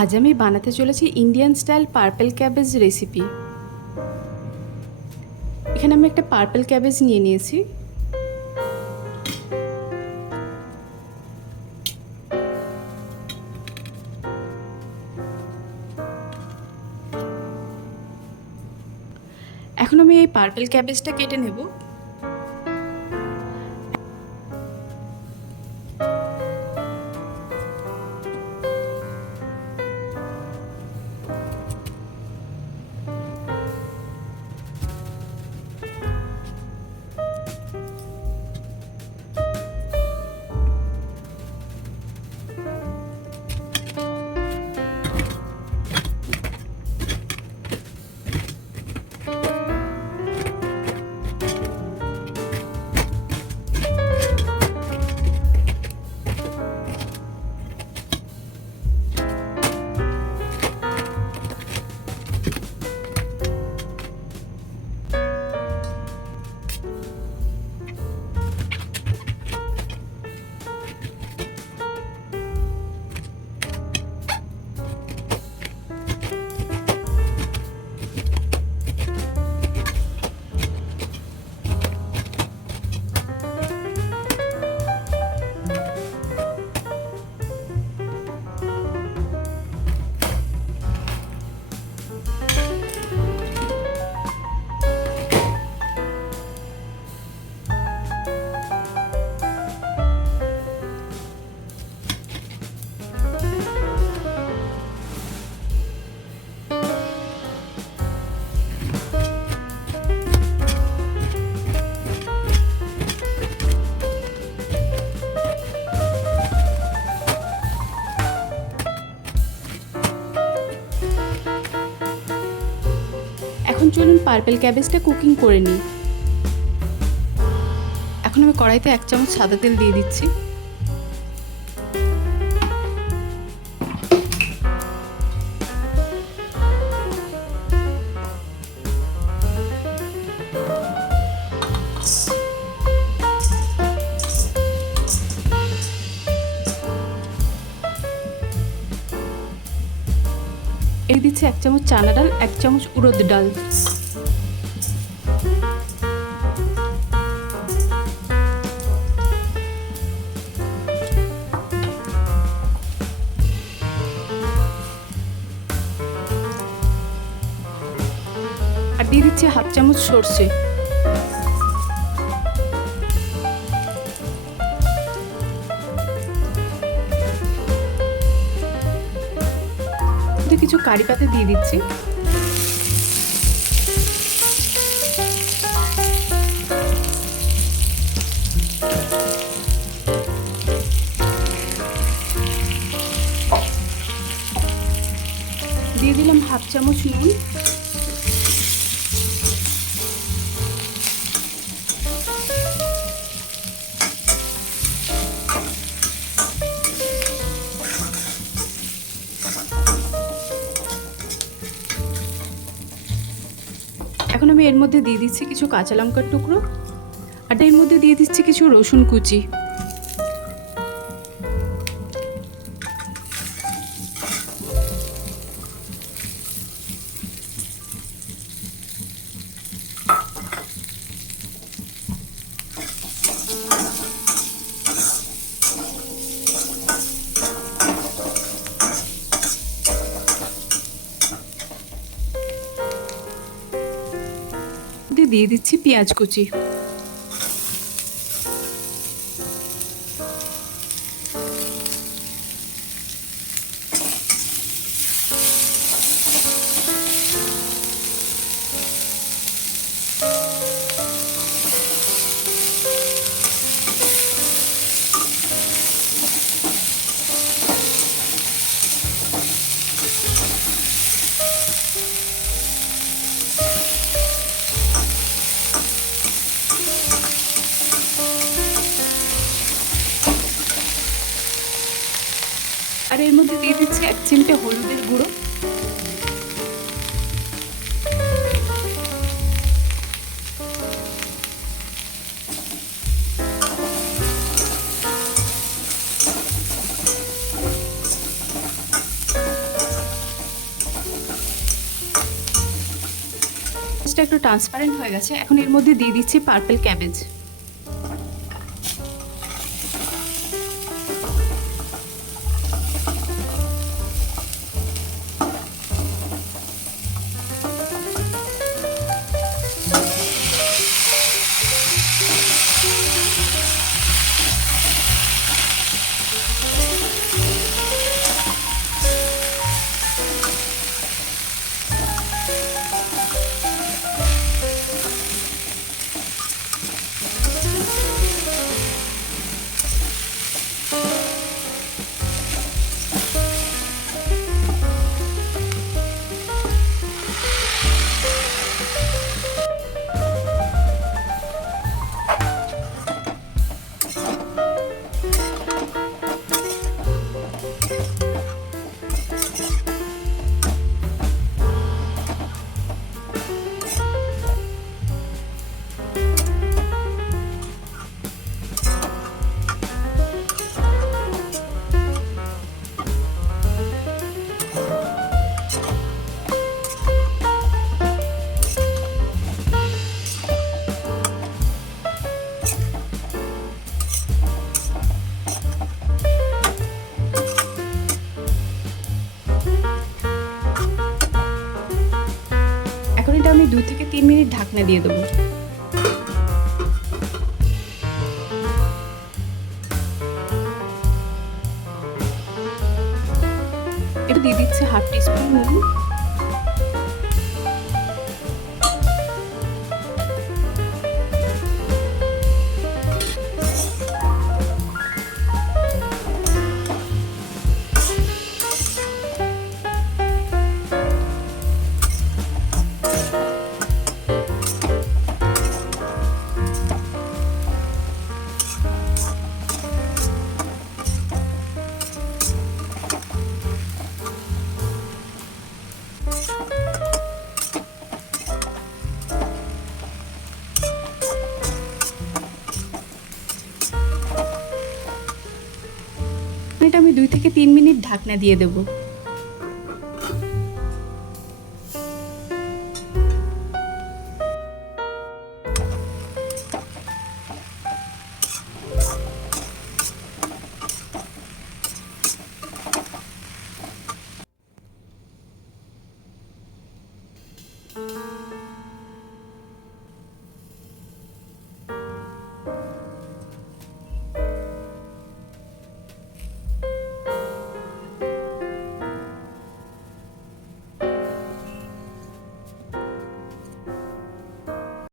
আজ আমি বানাতে চলেছি Indian style purple cabbage recipe. এখানে আমি একটা পার্পল ক্যাবেজ নিয়ে নিয়েছি। এখন আমি এই পার্পল ক্যাবেজটা কেটে নেব। এখন চলুন পার্পল ক্যাবেজটা কুকিং করে নিই। এখন আমি কড়াইতে 1 চামচ সাদা তেল দিয়ে দিচ্ছি। এর দিচ্ছি 1 চামচ চানা ডাল, 1 চামচ উড়দ ডাল। আর দিয়ে দিচ্ছি 1/2 চামচ সরষে। কিছু কারি পাতা দিয়ে দিচ্ছি। দিয়ে দিলাম 1/2 চামচ নুন। এখন আমি এর মধ্যে দিয়ে দিচ্ছি কিছু কাঁচা লঙ্কার টুকরো, আর এর মধ্যে দিয়ে দিচ্ছি কিছু রসুন কুচি। দিয়ে দিচ্ছি পেঁয়াজ কুচি। আর এর মধ্যে দিয়ে দিচ্ছি 1 চিমটে হলুদের গুঁড়ো। কালারটা একটু ট্রান্সপারেন্ট হয়ে গেছে। এখন এর মধ্যে দিয়ে দিচ্ছি পার্পল ক্যাবেজ। এখন এটা আমি 2 থেকে 3 মিনিট ঢাকনা দিয়ে দেবো। এটা দিয়ে দিচ্ছি হাফ টিস্পুন নুন, এটা আমি 2 থেকে 3 মিনিট ঢাকনা দিয়ে দেবো।